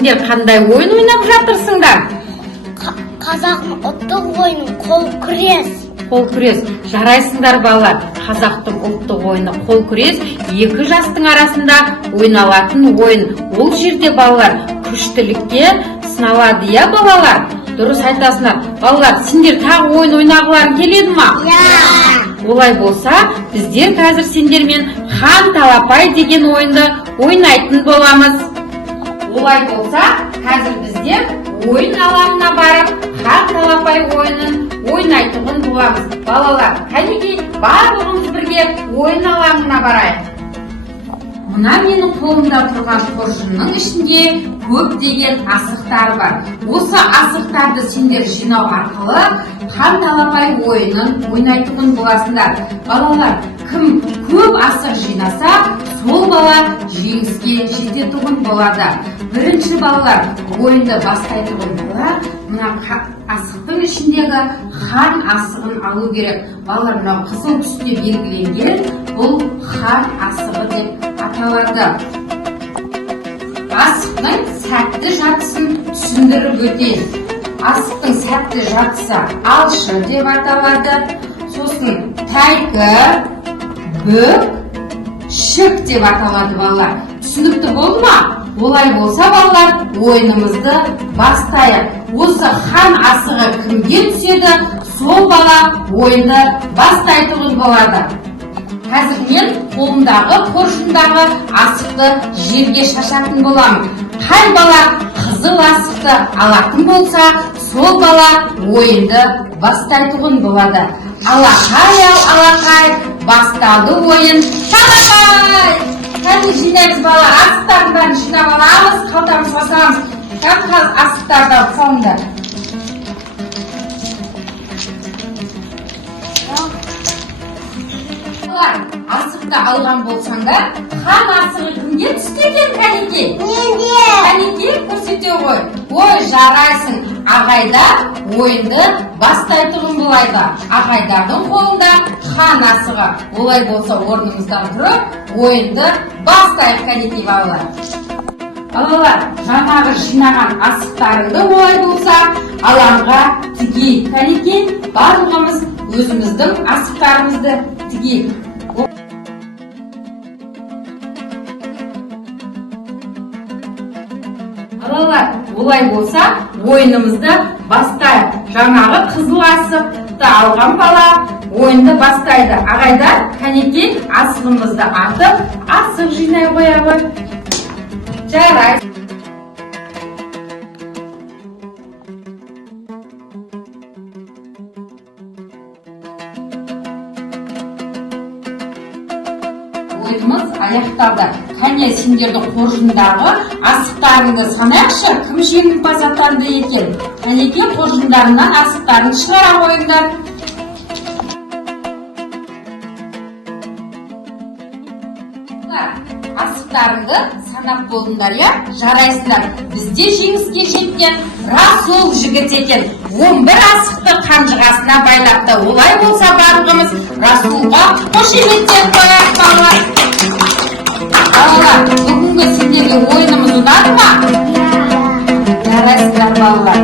сендер қандай ойын ойнап жатырсыңдар? Қазақтың ұлттық ойыны қол күрес. Қол күрес. Жарайсыңдар балалар. Қазақтың ұлттық ойыны қол күрес 2 жастың арасында ойналатын ойын. Ол жерде балалар күштілікке сыналады, иә балалар? Дұрыс айтасыңдар. Балалар, сендер тағы ойын ойнағыларың келеді ма? Олай болса, біздер қазір сендермен хан талапай деген ойынды ойнайтын боламыз. Олай болса, қазір біздер ойын алаңына барып, хан талапай ойынын ойнайтын боламыз. Балалар, кәнекей барлығымыз бірге ойын алаңына барайық. Мына менің қолымда тұрған қоржынның ішінде көптеген асықтар бар. Осы асықтарды сендер жинау арқылы хан талапай ойынын ойнайтын боласыңдар. Балалар, кім көп асық жинаса, сол бала жеңіске жететін болады. Бірінші балалар ойынды бастайтын бала мына асықтың ішіндегі хан асығын алу керек. Балалар, мына қызыл түсте белгіленген бұл хан асығы деп аталады. Асықтың сәтті жартысын түсіндіріп өтейін. Асықтың сәтті жартысы алшы деп аталады. Сосын тәйкі, бүк, шік деп аталады балалар. Түсінікті болды ма? Олай болса балалар, ойынымызды бастайық. Осы хан асығы кімге түседі, сол бала ойынды бастайтын болады. Қазір мен қолымдағы қоржындағы асықты жерге шашатын боламын. Қай бала қызыл асықты алатын болса, сол бала ойынды бастайтын болады. Алақай ал алақай, басталды ойын. Талапай! Кәне жинаймыз бала, асықтардан жинап аламыз, қалтамыз басамыз. Қазір асықтардан салыңдар. Асықты алған болсаңдар, хан асығы кімге түсті екен, кәнекей? Менде. Кәнекей көрсете ғой. Ой, жарайсың. Ағайда ойынды бастайтын болады. Ағайдардың қолында хан асығы. Олай болса, орнымыздан тұрып, ойынды бастайық, кәнекей балалар. Балалар, жаңағы жинаған асықтарыңды олай болса, алаңға тігейік, кәнекей. Барлығымыз өзіміздің асықтарымызды тігейік. Балалар, олай болса, ойынымызды бастайық. Жаңағы қызыл асықты алған бала ойынды бастайды. Ағайдар, кәнекей асығымызды атып, асық жинай қоямыз. Жарай. Ойынымыз аяқталды. Кәне сендердің қоржындағы асықтарыңды санайықшы, кім жеңімпаз атанды екен? Кәнекей қоржындарынан асықтарын шығара қойыңдар. Асықтарыңды санап болдыңдар, я? Жарайсыңдар. Бізде жеңіске жеткен Расул жігіт екен. 11 асықты қанжығасына байлапты. Олай болса барлығымыз Расулға қошеметтер қояйық балалар. Балалар, бүгінгі сендерге ойынымыз ұнады ма? Жарайсыңдар балалар.